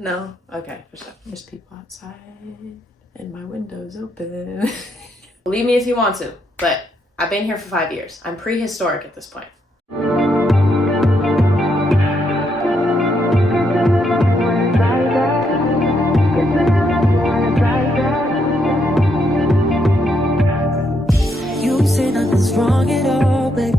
No? Okay, for sure. There's people outside and my window's open. Believe me if you want to, but I've been here for 5 years. I'm prehistoric at this point. You say nothing's wrong at all, baby.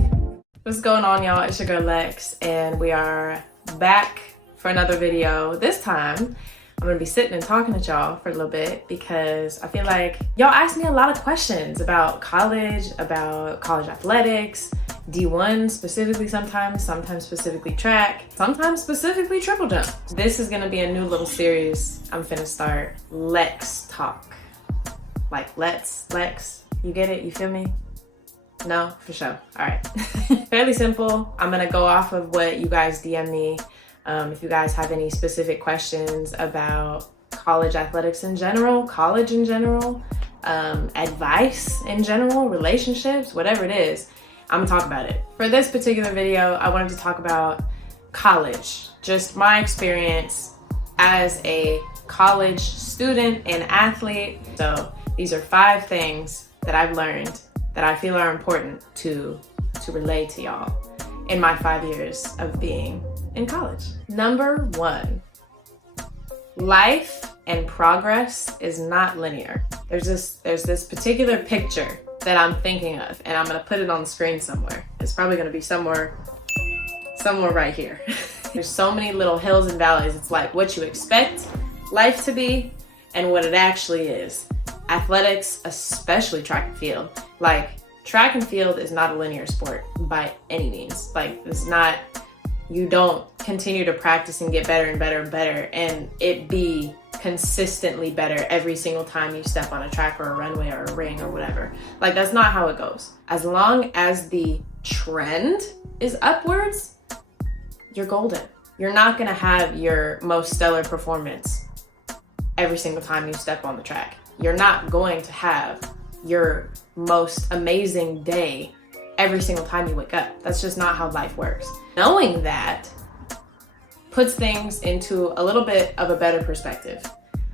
What's going on, y'all? It's your girl Lex, and we are back for another video. This time, I'm gonna be sitting and talking to y'all for a little bit because I feel like y'all ask me a lot of questions about college athletics, D1 specifically sometimes specifically track, sometimes specifically triple jump. This is gonna be a new little series I'm finna start, LEX TALK. Like Lex, you get it? You feel me? No, for sure. All right. Fairly simple. I'm gonna go off of what you guys DM me. If you guys have any specific questions about college athletics in general, college in general, advice in general, relationships, whatever it is, I'm gonna talk about it. For this particular video, I wanted to talk about college, just my experience as a college student and athlete. So these are 5 things that I've learned that I feel are important to relay to y'all in my 5 years of being in college. Number 1, life and progress is not linear. There's this particular picture that I'm thinking of, and I'm gonna put it on the screen somewhere. It's probably gonna be somewhere right here. There's so many little hills and valleys. It's like what you expect life to be and what it actually is. Athletics, especially track and field. Like, track and field is not a linear sport by any means. Like, it's not, you don't continue to practice and get better and better and better and it be consistently better every single time you step on a track or a runway or a ring or whatever. Like, that's not how it goes. As long as the trend is upwards, you're golden. You're not gonna have your most stellar performance every single time you step on the track. You're not going to have your most amazing day every single time you wake up. That's just not how life works. Knowing that puts things into a little bit of a better perspective,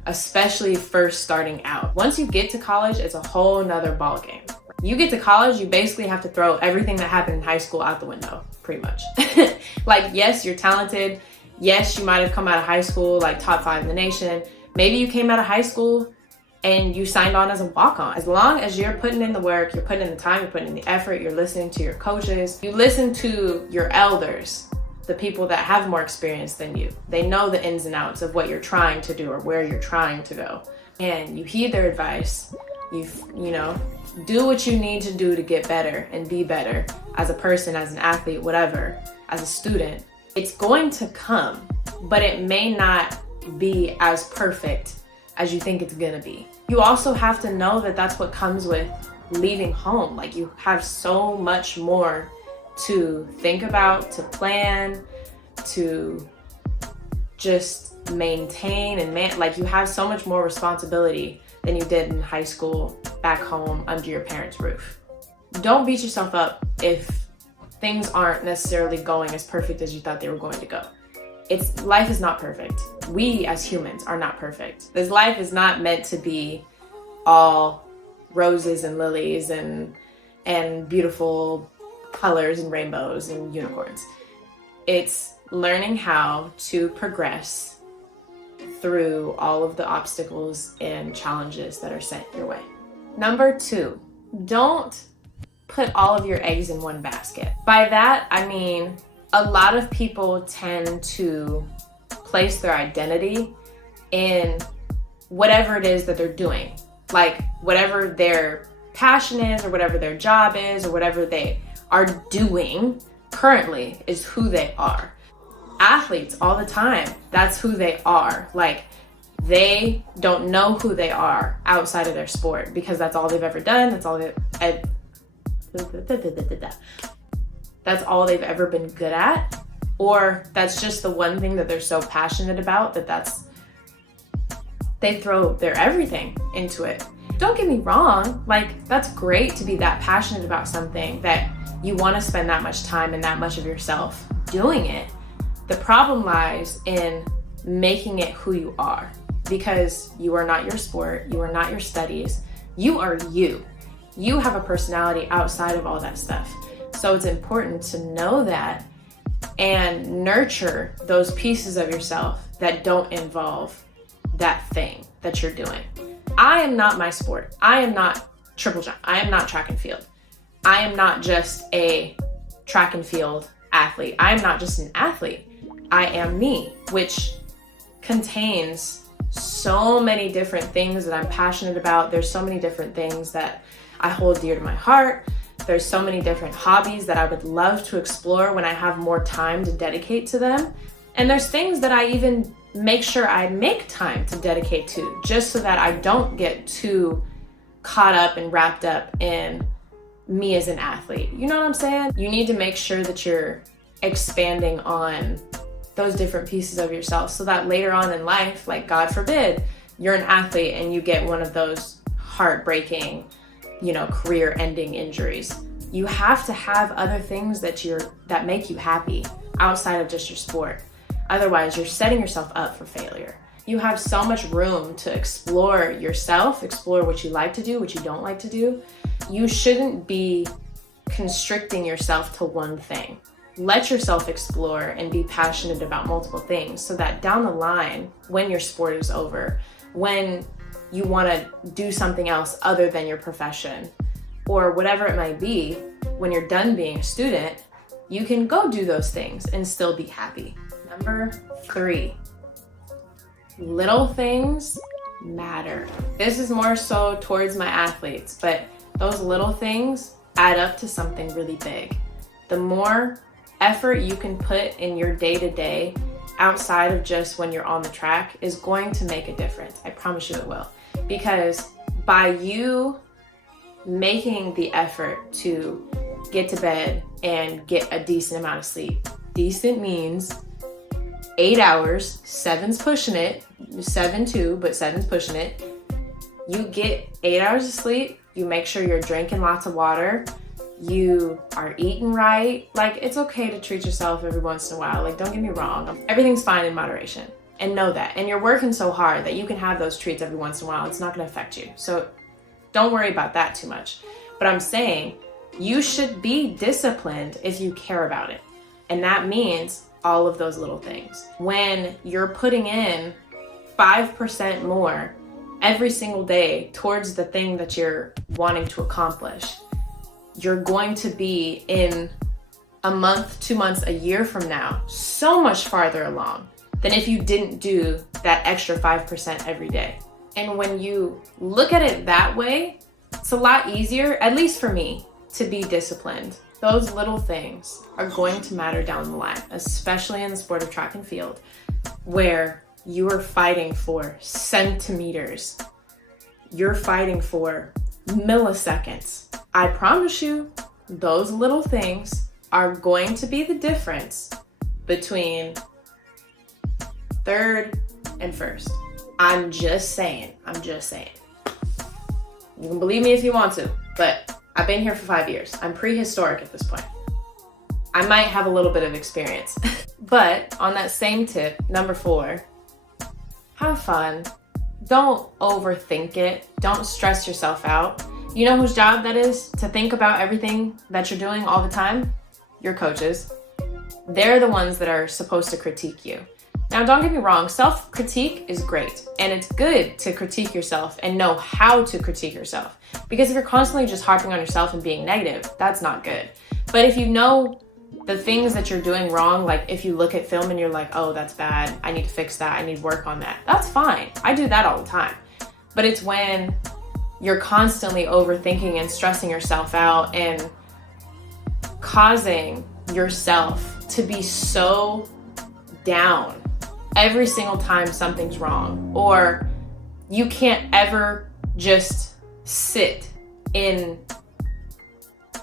especially first starting out. Once you get to college, it's a whole nother ballgame. You get to college, you basically have to throw everything that happened in high school out the window, pretty much. Like, yes, you're talented. Yes, you might have come out of high school like top 5 in the nation. Maybe you came out of high school and you signed on as a walk-on. As long as you're putting in the work, you're putting in the time, you're putting in the effort, you're listening to your coaches, you listen to your elders, the people that have more experience than you. They know the ins and outs of what you're trying to do or where you're trying to go. And you heed their advice, you do what you need to do to get better and be better as a person, as an athlete, whatever, as a student. It's going to come, but it may not be as perfect as you think it's gonna be. You also have to know that that's what comes with leaving home. Like, you have so much more to think about, to plan, to just maintain and like, you have so much more responsibility than you did in high school back home under your parents' roof. Don't beat yourself up if things aren't necessarily going as perfect as you thought they were going to go. Life is not perfect. We as humans are not perfect. This life is not meant to be all roses and lilies and beautiful colors and rainbows and unicorns. It's learning how to progress through all of the obstacles and challenges that are set your way. Number 2, don't put all of your eggs in one basket. By that, I mean, a lot of people tend to place their identity in whatever it is that they're doing. Like, whatever their passion is or whatever their job is or whatever they are doing currently is who they are. Athletes all the time, that's who they are. Like, they don't know who they are outside of their sport because that's all they've ever done. That's all they've ever been good at, or that's just the one thing that they're so passionate about that they throw their everything into it. Don't get me wrong, like, that's great to be that passionate about something that you want to spend that much time and that much of yourself doing it. The problem lies in making it who you are, because you are not your sport, you are not your studies, you are you. You have a personality outside of all that stuff. So it's important to know that and nurture those pieces of yourself that don't involve that thing that you're doing. I am not my sport. I am not triple jump. I am not track and field. I am not just a track and field athlete. I am not just an athlete. I am me, which contains so many different things that I'm passionate about. There's so many different things that I hold dear to my heart. There's so many different hobbies that I would love to explore when I have more time to dedicate to them. And there's things that I even make sure I make time to dedicate to, just so that I don't get too caught up and wrapped up in me as an athlete. You know what I'm saying? You need to make sure that you're expanding on those different pieces of yourself so that later on in life, like God forbid, you're an athlete and you get one of those heartbreaking, career-ending injuries. You have to have other things that make you happy outside of just your sport. Otherwise, you're setting yourself up for failure. You have so much room to explore yourself, explore what you like to do, what you don't like to do. You shouldn't be constricting yourself to one thing. Let yourself explore and be passionate about multiple things so that down the line, when your sport is over, when you want to do something else other than your profession, or whatever it might be, when you're done being a student, you can go do those things and still be happy. Number 3, little things matter. This is more so towards my athletes, but those little things add up to something really big. The more effort you can put in your day-to-day outside of just when you're on the track is going to make a difference. I promise you it will. Because by you making the effort to get to bed and get a decent amount of sleep, decent means 8 hours, 7's pushing it, 7 too, but 7's pushing it. You get 8 hours of sleep, you make sure you're drinking lots of water, you are eating right. Like, it's okay to treat yourself every once in a while. Like, don't get me wrong. Everything's fine in moderation. And know that. And you're working so hard that you can have those treats every once in a while. It's not going to affect you. So don't worry about that too much. But I'm saying you should be disciplined if you care about it. And that means all of those little things. When you're putting in 5% more every single day towards the thing that you're wanting to accomplish, you're going to be in a month, 2 months, a year from now, so much farther along than if you didn't do that extra 5% every day. And when you look at it that way, it's a lot easier, at least for me, to be disciplined. Those little things are going to matter down the line, especially in the sport of track and field, where you are fighting for centimeters. You're fighting for milliseconds. I promise you, those little things are going to be the difference between third and first. I'm just saying. You can believe me if you want to, but I've been here for 5 years. I'm prehistoric at this point. I might have a little bit of experience. But on that same tip, number 4, have fun. Don't overthink it. Don't stress yourself out. You know whose job that is to think about everything that you're doing all the time? Your coaches. They're the ones that are supposed to critique you. Now, don't get me wrong, self-critique is great, and it's good to critique yourself and know how to critique yourself. Because if you're constantly just harping on yourself and being negative, that's not good. But if you know the things that you're doing wrong, like if you look at film and you're like, oh, that's bad, I need to fix that, I need to work on that, that's fine. I do that all the time. But it's when you're constantly overthinking and stressing yourself out and causing yourself to be so down every single time something's wrong, or you can't ever just sit in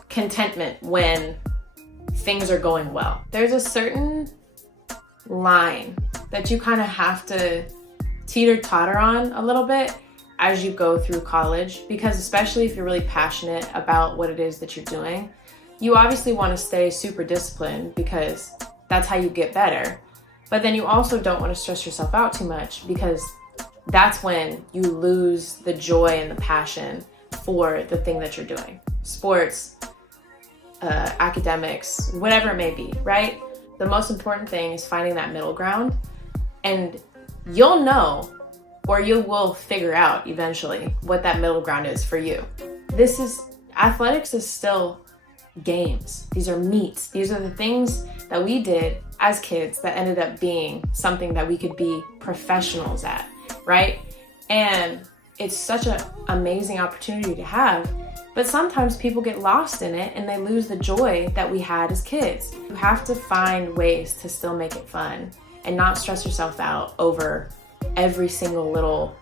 contentment when things are going well. There's a certain line that you kind of have to teeter-totter on a little bit as you go through college, because especially if you're really passionate about what it is that you're doing, you obviously want to stay super disciplined because that's how you get better. But then you also don't want to stress yourself out too much, because that's when you lose the joy and the passion for the thing that you're doing. Sports, academics, whatever it may be, right? The most important thing is finding that middle ground, and you'll know, or you will figure out eventually what that middle ground is for you. Athletics is still games. These are meets. These are the things that we did as kids that ended up being something that we could be professionals at, right? And it's such an amazing opportunity to have, but sometimes people get lost in it and they lose the joy that we had as kids. You have to find ways to still make it fun and not stress yourself out over every single little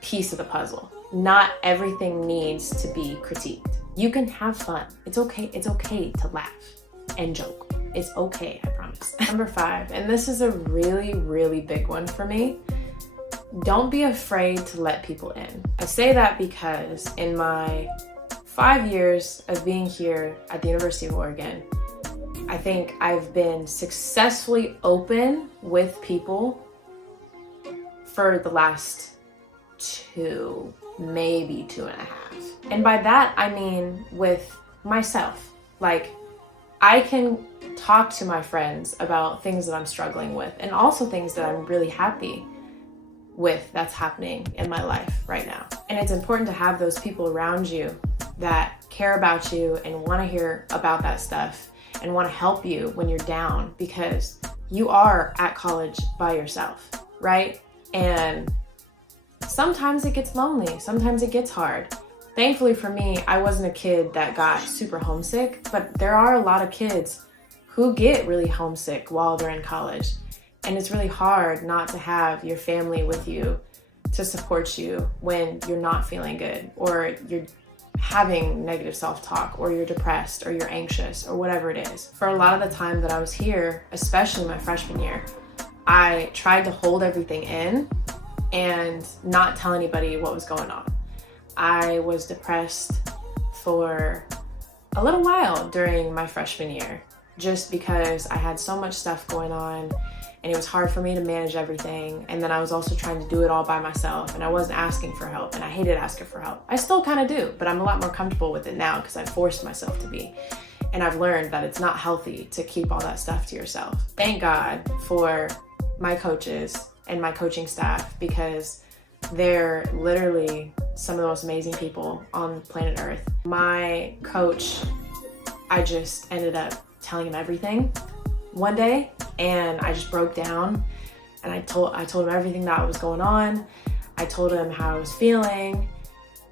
piece of the puzzle. Not everything needs to be critiqued. You can have fun. It's okay. It's okay to laugh and joke. It's okay, I promise. Number 5, and this is a really, really big one for me. Don't be afraid to let people in. I say that because in my 5 years of being here at the University of Oregon, I think I've been successfully open with people for the last 2, maybe 2.5. And by that, I mean with myself. Like, I can talk to my friends about things that I'm struggling with, and also things that I'm really happy with that's happening in my life right now. And it's important to have those people around you that care about you and want to hear about that stuff and want to help you when you're down, because you are at college by yourself, right? And sometimes it gets lonely, sometimes it gets hard. Thankfully for me, I wasn't a kid that got super homesick, but there are a lot of kids who get really homesick while they're in college. And it's really hard not to have your family with you to support you when you're not feeling good, or you're having negative self-talk, or you're depressed, or you're anxious, or whatever it is. For a lot of the time that I was here, especially my freshman year, I tried to hold everything in and not tell anybody what was going on. I was depressed for a little while during my freshman year, just because I had so much stuff going on and it was hard for me to manage everything. And then I was also trying to do it all by myself, and I wasn't asking for help, and I hated asking for help. I still kind of do, but I'm a lot more comfortable with it now because I forced myself to be. And I've learned that it's not healthy to keep all that stuff to yourself. Thank God for my coaches and my coaching staff, because they're literally some of the most amazing people on planet Earth. My coach, I just ended up telling him everything one day, and I just broke down, and I told him everything that was going on. I told him how I was feeling,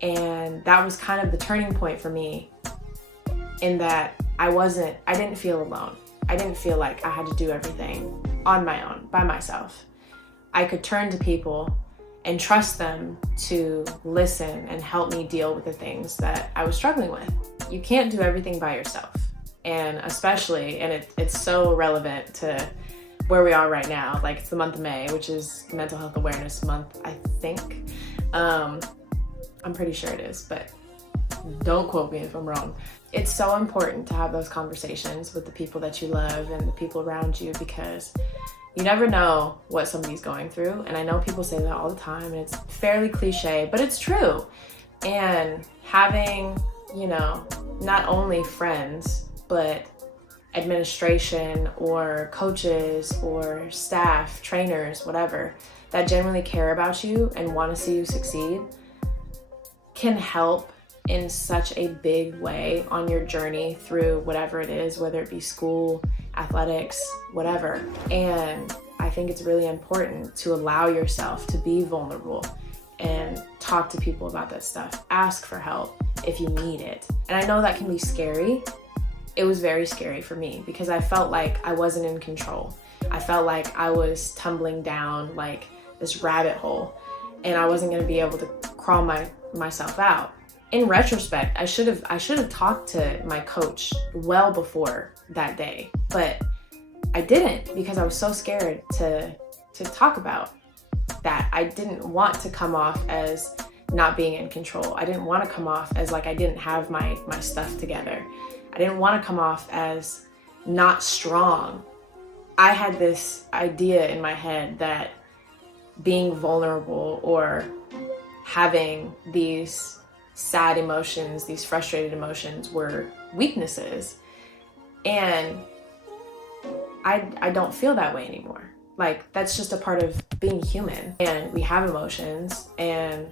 and that was kind of the turning point for me, in that I didn't feel alone. I didn't feel like I had to do everything on my own, by myself. I could turn to people and trust them to listen and help me deal with the things that I was struggling with. You can't do everything by yourself. And especially, and it's so relevant to where we are right now, like it's the month of May, which is Mental Health Awareness Month, I think. I'm pretty sure it is, but don't quote me if I'm wrong. It's so important to have those conversations with the people that you love and the people around you, because you never know what somebody's going through. And I know people say that all the time, and it's fairly cliche, but it's true. And having, not only friends, but administration or coaches or staff, trainers, whatever, that genuinely care about you and want to see you succeed can help in such a big way on your journey through whatever it is, whether it be school, athletics, whatever. And I think it's really important to allow yourself to be vulnerable and talk to people about that stuff. Ask for help if you need it. And I know that can be scary. It was very scary for me because I felt like I wasn't in control. I felt like I was tumbling down like this rabbit hole, and I wasn't going to be able to crawl myself out. In retrospect, I should have talked to my coach well before that day, but I didn't, because I was so scared to talk about that. I didn't want to come off as not being in control. I didn't want to come off as like I didn't have my stuff together. I didn't want to come off as not strong I had this idea in my head that being vulnerable or having these sad emotions, these frustrated emotions were weaknesses. And I don't feel that way anymore. Like, that's just a part of being human. And we have emotions, and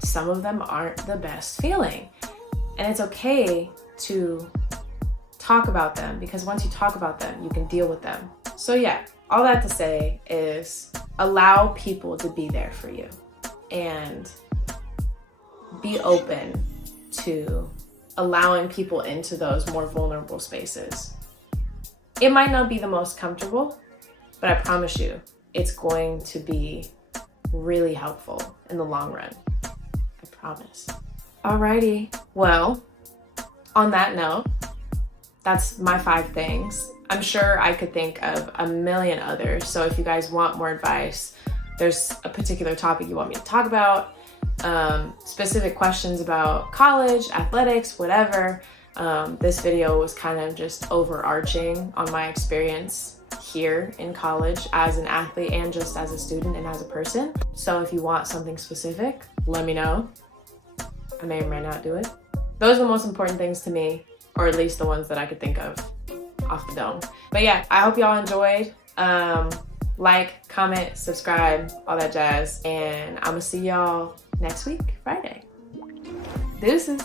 some of them aren't the best feeling. And it's okay to talk about them, because once you talk about them, you can deal with them. So yeah, all that to say is allow people to be there for you and be open to allowing people into those more vulnerable spaces. It might not be the most comfortable, but I promise you, it's going to be really helpful in the long run. I promise. Alrighty, well, on that note, that's my 5 things. I'm sure I could think of a million others. So if you guys want more advice, there's a particular topic you want me to talk about, specific questions about college, athletics, whatever. This video was kind of just overarching on my experience here in college as an athlete and just as a student and as a person. So if you want something specific, let me know. I may or may not do it. Those are the most important things to me, or at least the ones that I could think of off the dome. But yeah, I hope y'all enjoyed. Like, comment, subscribe, all that jazz. And I'm gonna see y'all next week, Friday. Deuces.